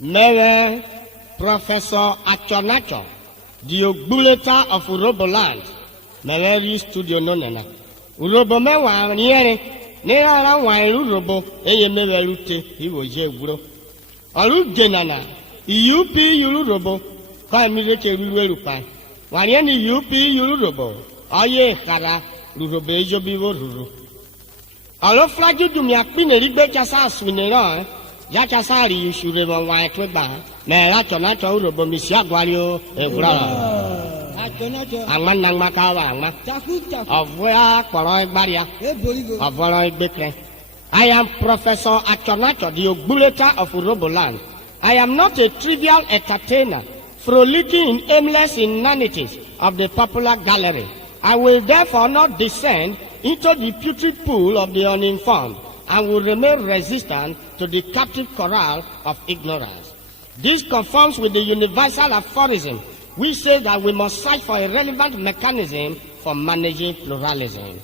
Mere Professor Achonacho, the Ogbuleta of Uroboland, Mere Studio Nonena. Urobo mewa niere, nera wa Urobo, eye mere lute, he was a bro. Olu genana, UP Urobo, kwa mireke Rurupa. Wanyeni UP Urobo, aye hara, Urobo ejo bivo ruru. Alo flaju dumia pine rigbe chasa swinera, ya chasa ri yushure wa tweba, na la chona cho Urobo misia gwario, ebra. Angman nang makawa angma. Avua koroi baria. Avua bekre. I am Professor Achonacho, the Ogbuleta of Uroboland. I am not a trivial entertainer, frolicking in aimless inanities of the popular gallery. I will therefore not descend into the putrid pool of the uninformed and will remain resistant to the captive corral of ignorance. This conforms with the universal aphorism which says that we must search for a relevant mechanism for managing pluralism.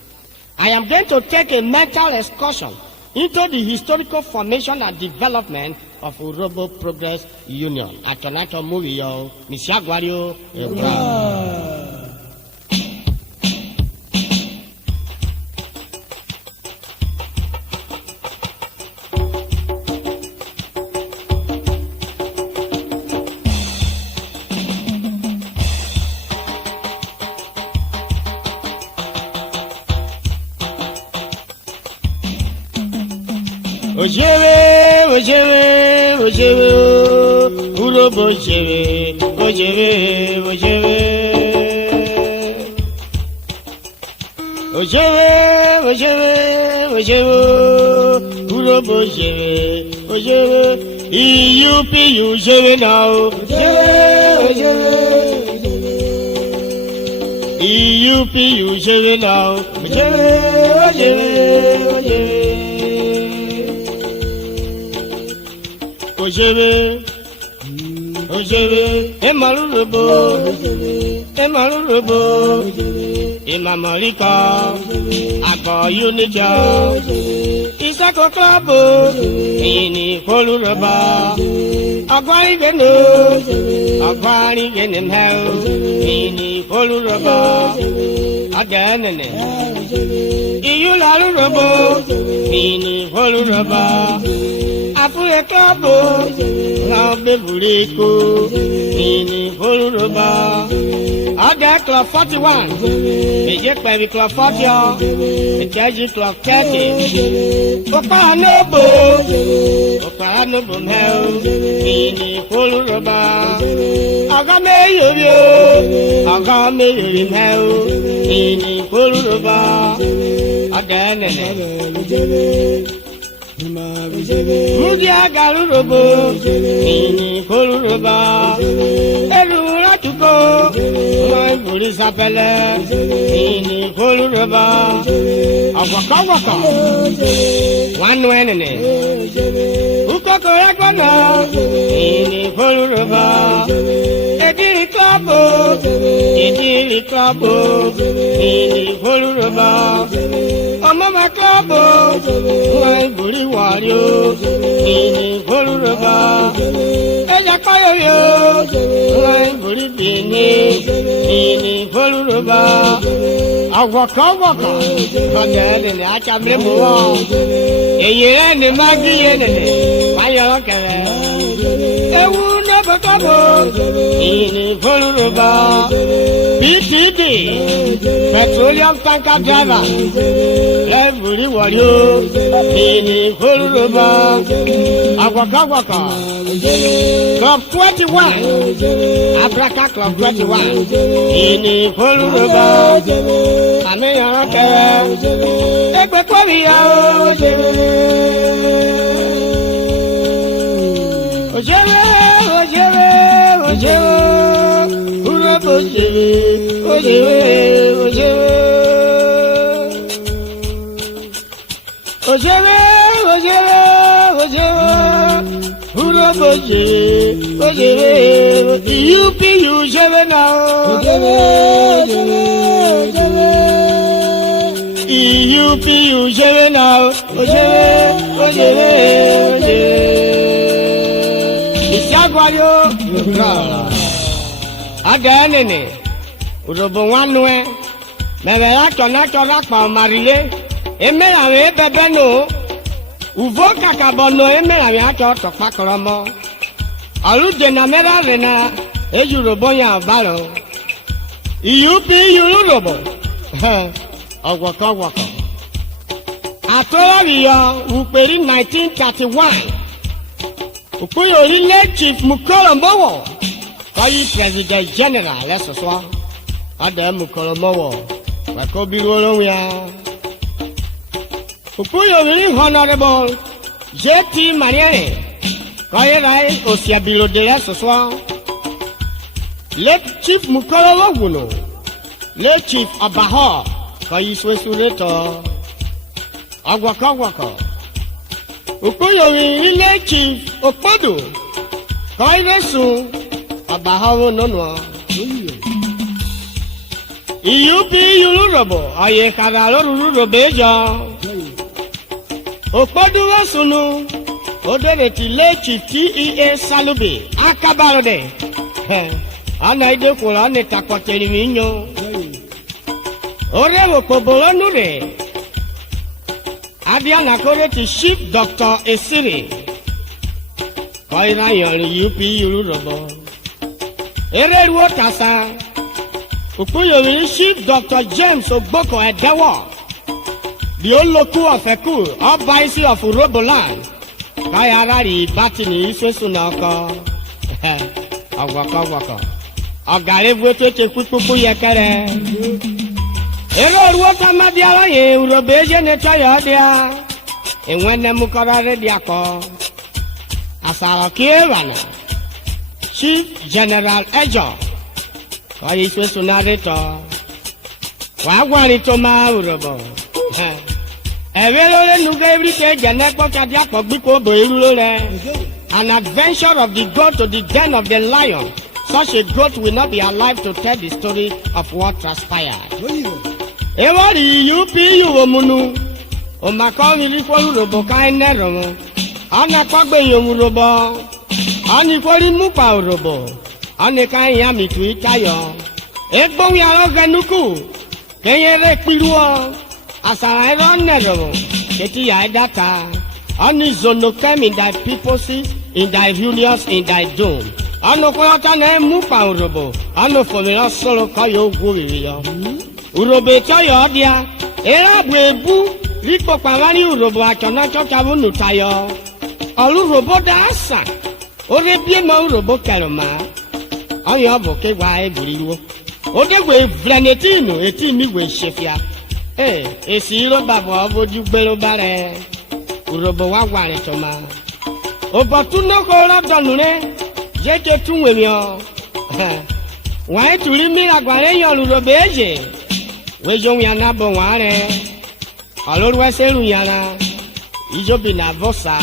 I am going to take a mental excursion into the historical formation and development of Urobo Progress Union. Achonacho Murio, Misiagwario, Ojewe, Urobo Ojewe, Urobo Ojewe, EUP Ojewe now, EUP Ojewe now, Ojewe, Emalurobo, Emamalika, Ako Unija, Isako Klabo, Ini Koluroba, Agwari Genem Hell, Ini Koluroba, Adanene, Iyulalurobo, Ini Koluroba, Apuye Klabo, Now Beburiko, Ini Koluroba, Aga Club 41, Major Baby Club 40, Major Club 30, Opanobo Hell, Ini Koluroba, Agame Hell, Ini Koluroba, Aganene. Mudia Galurobo, Ini Koluroba, Elura Tuko, my Burisapele, Ini Koluroba, Awaka, one wenene, Ukokorakona, Ini Koluroba, Ediri Klabo, Ini Koluroba, Mama Klabo, my Buri Wario, Ini Koluroba, Eja Koyo, my Buri Bini, Ini Koluroba, Awaka, Kodel and Achamemo, Eyen and Maggie, Mayoka, Ewu never come, Ini Koluroba, PTD, Petroleum Tanker Driver, Every Wario, Ini Koluroba, Awaka, Club 21, Abraka Club 21, Ini Koluroba, Ameyoka, Equatoria, Ojewe, Urobo Ojewe, Urobo Ojewe, EUP Ojewe now, EUP Ojewe now, Ojewe. Agwayo, Adanene, Urobo Wanwe, Mevelato Natorapa Marile, Emela Bebeno, Uvoka Cabono, Emela Topacoromo, Aludena Mera Rena, Ejuroboya Balo, Iupi Urobo, Waka. Atoria, Uperi 1931. Ukuyo ile Chief Mukolombo, Kayi President General, let's soir. Adam Mukolombo, Wakobi Rolowia. Ukuyo really Honorable J.T. Mariani, Kayi Rai Osiabilo de let's soir. Let Chief Mukolombo, let Chief Abaha, Kayi Swesureto, Waka. Ukuyowi ile Chief Okpodo Kairesu Abahawo nonwa Iyupi Yururobo Aye Karalo Rururobeja Okpodo Wasunu Odereti le Chief T.E.A. Salube Akabarode Anaide Kula Netakwateri Minyo Orewo Kobolonure Adiana Koreti Chief Dr. Esiri Koira Yori UP Yururobo Ereruo Tasa Ukuyowi Chief Dr. James Ogboko Edewo The Oloku of Eku Obaisi of Uroboland Kayarari Batini Iswesunako Waka Ogarevu Tete Kupupu Yekere Ero ruota madiala ye urobeje netayo dia. Enwene mukorare diako. Asara kiewana. Chief General Ejo. Kayi Swesunareto. Wagwani toma urobo. Ewelole nugebrite janeko kadiako biko boirulole. An adventure of the goat to the den of the lion. Such a goat will not be alive to tell the story of what transpired. Ewari yupi yuomunu Omakoni likwolu robo kaine romo Ane kwagbe yomurobo Ani kwori mupa urobo Ane kai yami tuitayo Ekbong yaro genuku Kenyere kpiruo Asara ero romo Keti ya edata Ani zono kem in thy purposes In thy Julius in thy dome Ano kwayota ne mupa urobo Ano fomero solo kayo guwi yo Urobe toyo dia, era bwebu, riko pawani urobo achona choka vunu tayo. Olu robo da asa, ore bie ma urobo kaloma. Ayo boke wa ebiriwo. Ode we vlanetino, etini we shefia. Esi ro babo oboju gbero bare. Urobo wa ware toma. Obotuno ko ra donure, jeje tunwe mi o. Wa eturi mi agware yo urobe eje. Wejo yana bo ware Alorwese yana Ijobi na vosa.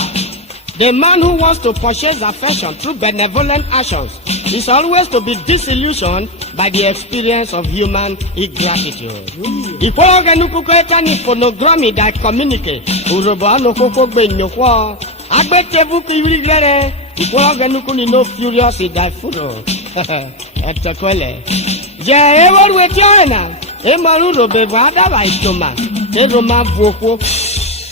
The man who wants to purchase affection through benevolent actions is always to be disillusioned by the experience of human ingratitude. Ikwoge nukuko etani phonogrammi that communicate Urobo anokoko gbe nyokwo agbetevu kiwirigere Ikwoge nuku ni no furious in that furo Etokwele Je eworwe tiana Emaru robe adaba itoma Eroma vuoko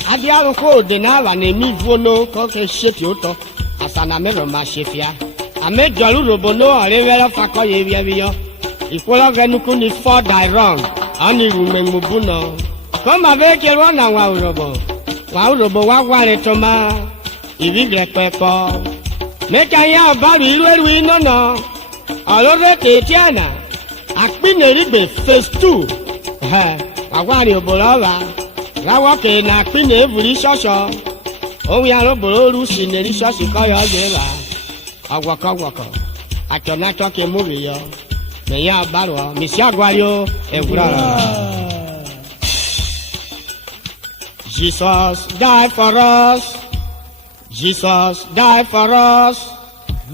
Adiaro ko de na wa na mi vuono ko ke sheti oto asana me roma shefia ame jolu robo no ore were fakọ ye wiyo ikola genuku ni for die wrong ani rume mubuno ko ma be ke ro na wa urobo wa gware toma ibi grepepo me ka ya baru iru ino no alore te tiana akpineribe phase 2 agwari obolowa Rawa ke na pine evuri shosho Owi aroboro rusi neri shoshi koyo gera Agwaka Atona toke muri yo Meya barwa Misi agwayo Ewura Jesus died for us Jesus died for us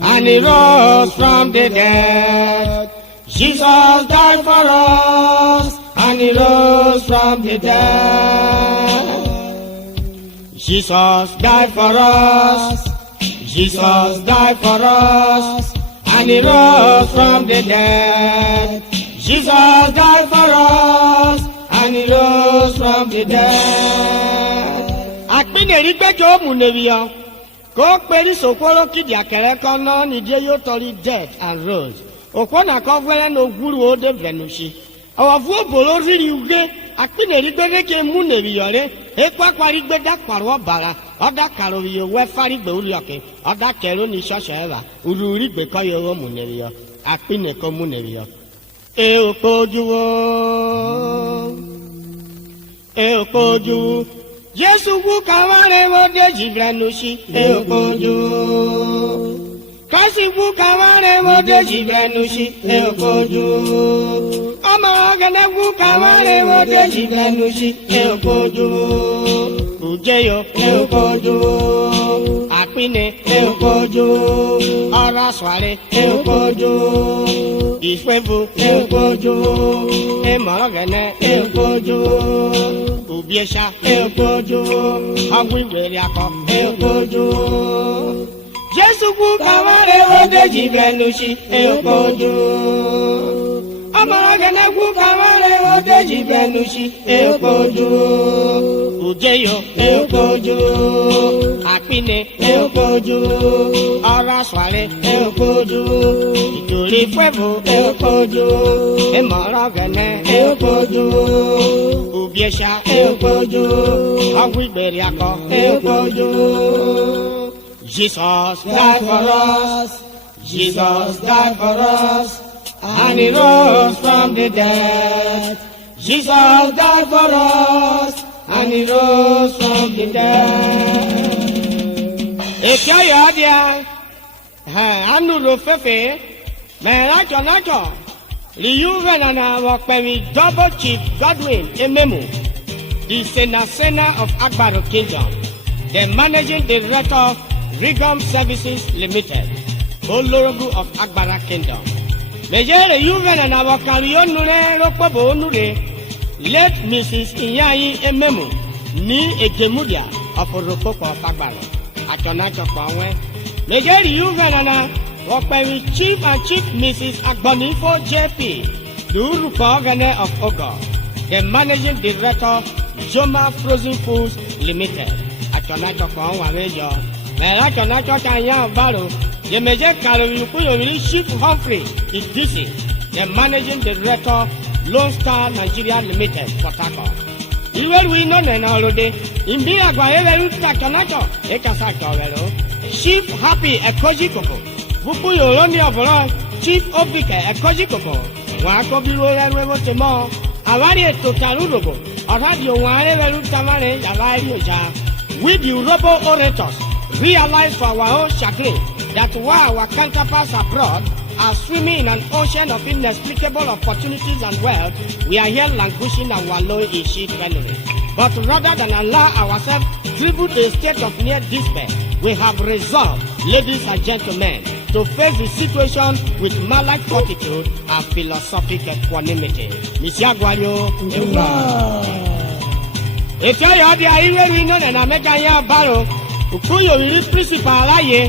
And he rose from the dead Jesus died for us And he rose from the dead. Jesus died for us. Jesus died for us, and he rose from the dead. Jesus died for us, and he rose from the dead. Akpineri gbejo munebia, ko peri sokoro kidi akere kono ni je yo tori dead and rose. Okona kovere no guru ode venushi. Awafu bolo riri uge, akpineri gbede ke munebia re, ekwa kwari gbeda kwarwo bara, oda karowi yo we fari gbe uri oke, oda kero ni shoshe eva, uri gbe ko yo munebia, akpine ko munebia. E okoju Yesu wu kaware wo de jibrenushi e okoju Kasi wu kaware wo de jibrenushi e okoju Ama gane wu kaware wo de jibrenushi e okoju Ujeyo e okoju Akpine e okoju Ora sware e okoju Ifevu ekojo, emorogene ekojo, ubiesha ekojo, agwibere akọ ekojo. Jesu ku kaware ode jibenushi ekojo. Amorogene ku kaware ode jibenushi ekojo. Ujeyo ekojo, akpine ekojo, ara swale ekojo. Ìtòrí fẹ́fù ekojo, ìmọ̀ràgẹ̀nẹ̀ ekojo, òbíẹ̀ṣà ekojo, ọ̀gbìgbèrè akọ ekojo. Jesus died for us, Jesus died for us, and he rose from the dead. Jesus died for us, and he rose from the dead. Èkì ọ̀yọ́ adìẹ, anúro fẹ́fẹ́. Nacho, Liuvenana Wakpemi Double Chief Godwin Ememu, the Sena of Agbaro Kingdom, the Managing Director of Rigom Services Limited, Olorogu of Agbara Kingdom. Major Liuvenana Wakarion Nure Rokobo Nure, late Mrs. Inyai Ememu, Ni Ejemudia of Orokoko of Agbaro, Atonacho Kwawe. Major Liuvenana Wakpemi Chief and Chief Mrs. Agbonifo JP, the Uruko Organe of Ogo, the Managing Director, Joma Frozen Foods Limited, Atonacho Kwawamejo, Melachonacho Kanya Baro, the Major Karukuyo Chief Humphrey Idisi, the Managing Director, Lone Star Nigeria Limited, Port Harcourt. Iwe we know na holiday, imbi agwa everu Atonacho, Ekasacho Velo, Chief Happy Ekoji Koko. Vupu yoroni ọ̀bọ̀rọ̀ Chief Obike Ekojikoko wọn akọbíro ẹrú ti mọ́ àwárí ètò kàrúrògbò ọ̀rádìí òun arẹ́rẹ́rú tamárin yàrá ẹ̀rí ọjà. We the Urobo orators realize for our own chagrin that while our counterparts abroad are swimming in an ocean of inexplicable opportunities and wealth, we are here languishing and wallowing in shit penury. But rather than allow ourselves dribble a state of near despair, we have resolved, ladies and gentlemen, to face the situation with malike fortitude and philosophic equanimity. Mr. Aguayo, ètò ọ̀yọ́ di ayélujára iná nana mẹ́ta yẹn bárò òkúyò rí principal aláyé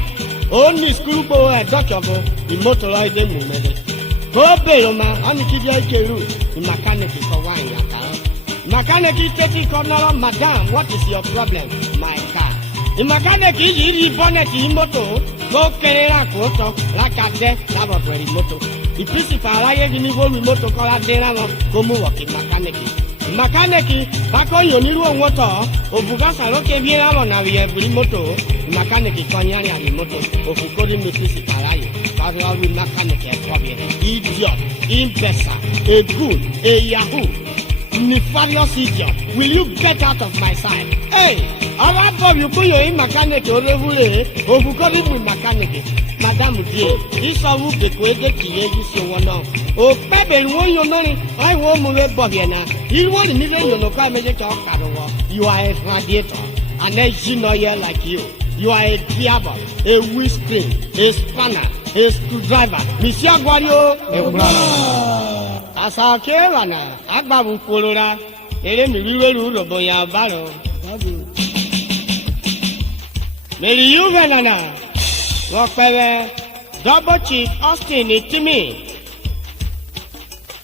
ó ní sukùrùkù ẹ̀dọ́kọ̀bù ìmọ̀tòrọ̀ èdè mùmẹ́lẹ̀ kó bèrè ma ọ́nìkíbi ẹ̀kẹ́rù ní mẹkáníkì kọ́ wá ìyàtà mẹkáníkì tẹ́tí kọ́ nọ́rọ́ madam what is your problem my car mẹkáníkì yìí rí bọ́nẹ̀tì mọ́tò kó kéré ràkótọ́ lákàdẹ́ lábọ̀bọ̀ rí mọ́tò principal aláyé ní wọ́ọ̀lù mọ́tò kọ́lá dé rárá kó mú wọ̀kì mẹkáníkì. Makaneki bako yoniru onwoto obugasa roke biera wona wiye buri moto makaneki konyari ani moto ofukori mepisi karaye karo wi makaneki ekobie idiot imbecile a good a yahoo nefarious idiot will you get out of my sight hey our bob you put your makaneki orevule ofukori mu makaneki madam die isowu bekwede kiye yusi wona o pebe won yo nori ai wo mu we bob na you want to measure your local measure to you are a radiator, an engine oil like you. You are a gearbox, a windscreen, a spanner, a screwdriver. Monsieur Aguayo, Asakevana, Agbabu Polora, Elemiru Roboya Baro. Mary Juvenana, Wọ́pẹ́rẹ́ Double Chief Austin Itimi.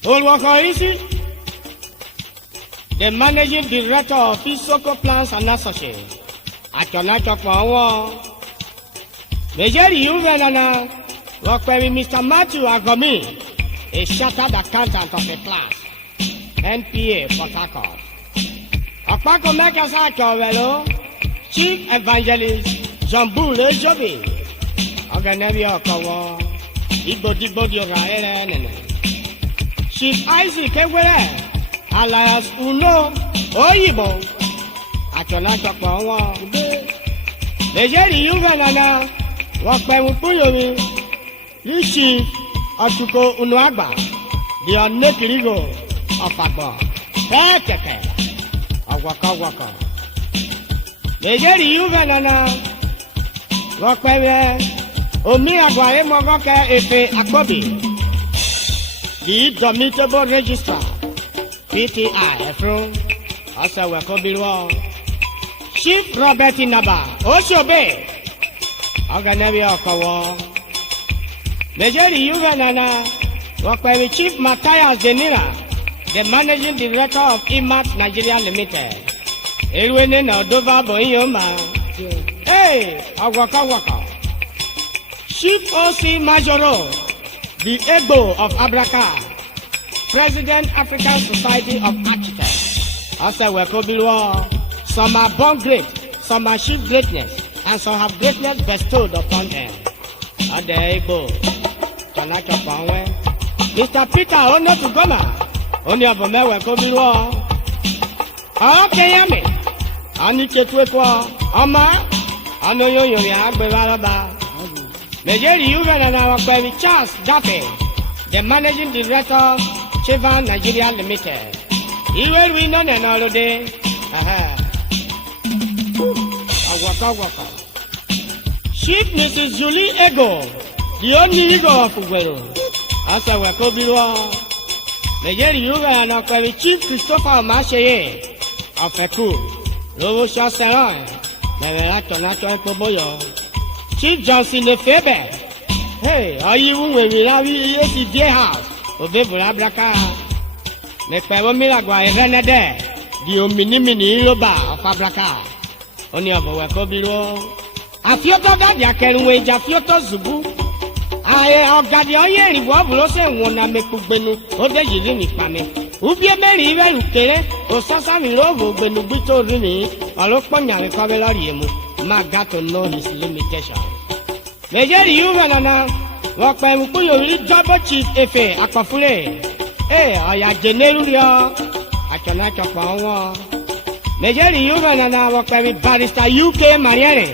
Olùwọ̀kọ̀ the Managing Director of Isoko Plans and Associates. Àjọ̀nájọpọ̀ wọn. Méjèèjì yìí wẹ̀ nana. Wọ́pẹ́rẹ́ Mr. Matthew Agomi, a chartered accountant of the class. NPA Port Harcourt. Ọ̀pákọ̀ mẹ́kẹ́sà àjọ̀wẹ̀ló. Chief Evangelist Jambule Jobi. Ọ̀gẹ̀nẹ̀bí ọ̀kọ̀wọ́. Igbodigbodi ọ̀rọ̀ ayẹyẹ nìyẹn. Chief Isaac Ewere. Alias Uno Oyibo. Àjọ̀nájọpọ̀ wọn. Méjèèjì yìí wẹ̀ nana. Wọ́pẹ́rẹ́ Kúnyòmí. Chief Ọ̀túnkò Unuagba. The Onekirigo of Agbo. Kẹ̀kẹ̀kẹ̀. Ọ̀wọ̀kọ̀wọ̀kọ̀. Méjèèjì yìí wẹ̀ nana. Wọ́pẹ́rẹ́ Omi Àgbáyé Mọ́gọ́kẹ́ Efe Akpobi. The Indomitable Registrar. PTI Efron. Ọ̀sẹ̀wẹ̀kọ́bíwọ́. Chief Robert Inaba. Oṣobe. Ọ̀gẹ̀nẹ̀bí ọ̀kọ̀wọ́. Méjèèjì yìí wẹ̀ nana. Wọ́pẹ́rẹ́ Chief Matthias Denira. The Managing Director of IMAT Nigeria Limited. Eruene na Odova Boyoma. Hey, Awaka. Chief O.C. Majoro, the Ego of Abraka, President African Society of Architects. Also, Wekobilwa, some are born great, some achieve greatness, and some have greatness bestowed upon them. Ade Ego, Tanaka Pawe, Mr. Peter Ono Tugoma, Oni Abome Wekobilwa. Okay, yummy. Anike Twekwa, Oma, Anoyo Yoya, Bevaraba. Méjèèjì yìí wẹ̀ nana Wọ́pẹ́rẹ́ Charles Daffy, the Managing Director, Chevan Nigeria Limited. Ìwé ìwé iná nẹ̀nà lóde. Ọ̀wọ̀kọ̀wọ̀kọ̀. Chief Mrs. Julie Ego, the only Ego of Ugwero. Ọ̀sẹ̀wẹ̀kọ́bíwọ́. Méjèèjì yìí wẹ̀ nana Wọ́pẹ́rẹ́ Chief Christopher Omasheye of Eku, Lówó Sọ́sẹ̀rán, bẹ̀rẹ̀ látọ̀nátọ̀ ẹ̀kọ́ bóyọ̀. Chief Johnson Efebe. Hey, ọ̀yíwú wèmíláwí yéésì dé house. Òbí Bùrábíráká. Mẹ̀pẹ̀wọ́ mìíràgbọ́ ìrẹ́nẹ́dẹ́. Di òmìnímìnì ìrọ́bà ọ̀fàbíráká. Ó ní ọ̀bọ̀wẹ̀ kó bí wọ́. Àfiótọ́ gàdí akẹrùnwé ìjà àfiótọ́ zùbú. Ààyè ọ̀gàdì ọ̀yẹ́ ìrìbọ̀ ọ̀bùrọ̀ sẹ̀ wọ̀n nà mẹ́kù gbẹnu. Ó dé yìí rí mi pamẹ́. Ubie mẹ́rin ìrẹ́rù kéré. Òsọ́sámi lóòvò gbẹnu gbító rí mi. Ọ̀lọ́pọ̀nyàrí kọ́bẹ́ lọ́rì yẹmu. Man got to know his limitation. Méjèèjì yìí wẹ̀ nana. Wọ́pẹ́rẹ́ Kúnyòmí Double Chief Efe Akọ̀fúlẹ̀. Ọ̀yà jẹ̀nẹ́rù rí ọ. Àjọ̀nájọpọ̀ wọn. Méjèèjì yìí wẹ̀ nana. Wọ́pẹ́rẹ́ Barrister UK Mariere.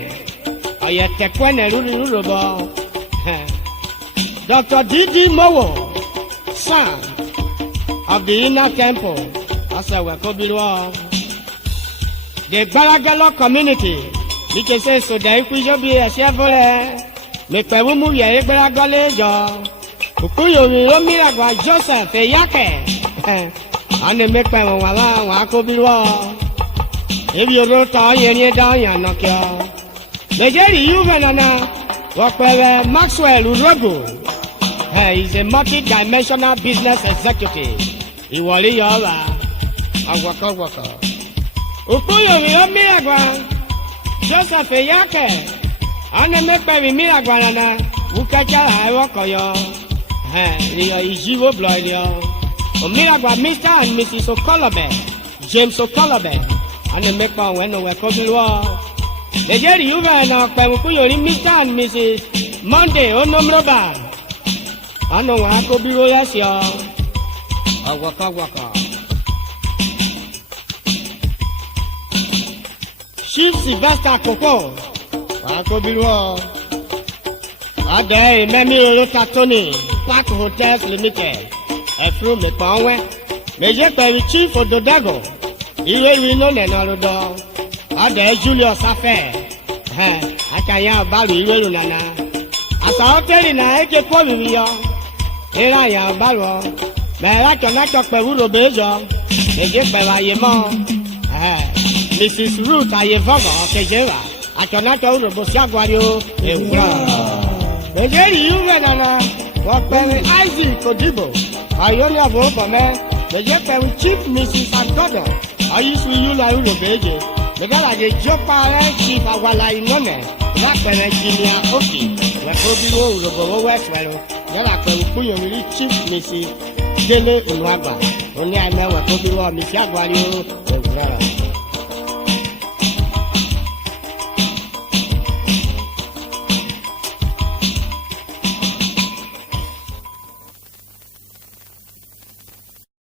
Ọ̀yà tẹ̀kọ́ ẹ̀nẹ̀rù rí rúbọ. Dr. Didi Mowo, son of the Inner Temple. Ọ̀sẹ̀wẹ̀kọ́bíwọ́. The Gbaragalo community. Bíkẹ́sẹ̀ sọ̀dọ̀ ìpíjọ́ bí ẹ̀ṣẹ́ fúnlẹ̀. Mẹ̀pẹ̀wú mú yẹ̀ ìgbéragalé jọ. Kúnyòmí Omíràgbà Joseph Eyake. Àní mẹ̀pẹ̀wù wà láwọn akóbíwọ́. Ebi oró tọ́ yẹn ní ẹ̀dá ọ̀yàn nàkíọ́. Méjèèjì yìí wẹ̀ nana. Wọ́pẹ́rẹ́ Maxwell Urogo. He is a multi-dimensional business executive. Ìwọ̀lì yọ̀ ọ́ wá. Ọ̀wọ̀kọ̀wọ̀kọ̀. Kúnyòmí Omíràgbà Joseph Eyake. Àní mẹ̀pẹ̀wù Míràgbà nana. Wúkẹ́jà àìwọ́kọ̀yọ. Ìyọ̀ ìṣíwó blọ̀ọ̀lìọ̀. Omíràgbà Mr. and Mrs. Okolobe. James Okolobe. Àní mẹ̀pẹ̀ ọ̀wẹ́nu wẹ̀kọ́bíwọ́. Méjèèjì yìí wẹ̀ nà pẹ̀wù Kúnyòmí Mr. and Mrs. Monday Onomroba. Àní wọn akóbíwó yẹ̀sì ọ. Ọ̀wọ̀kọ̀wọ̀kọ̀. Chief Sylvester Koko. Akóbíwọ́. Adé Mẹ́mí Olóta Tony. Park Hotels Limited. Ẹ̀fún mẹ̀pọ̀ ọ̀wẹ́. Méjì pẹ̀lú Chief Ododago. Ìwé ìwé iná nẹ̀nà lọ́dọ̀. Adé Julius Afẹ́. Àkànyà ọ̀bàlù ìwé lù nànà. Àṣà hòtẹ́ẹ̀lì náà èké kó wìwì yọ. Ìrà àyà ọ̀bàlù ọ. Bẹ̀rẹ̀ látọ̀ pẹ̀lú rògbèjọ. Méjì pẹ̀lú àyè mọ́. Mrs. Ruth Ayevọ́gọ̀ Kejera. Àtọ̀nàtọ̀ rògbòsí àgbáyé ewúrọ̀. Ejeri yuwe nana. Wapere Isaac Kodibo. Ayoni abo me. Meje pere Chief Mrs. Antodo. Ayisu yula urobeje. Megala ge jopa Chief Awala Inone. Wapere Jinia Oki. Wakobi wo urobo westwelo. Yala pere Kuyomiri Chief Mrs. Dele Unwagba. Oni ame wakobi wo Mrs. Agwali o.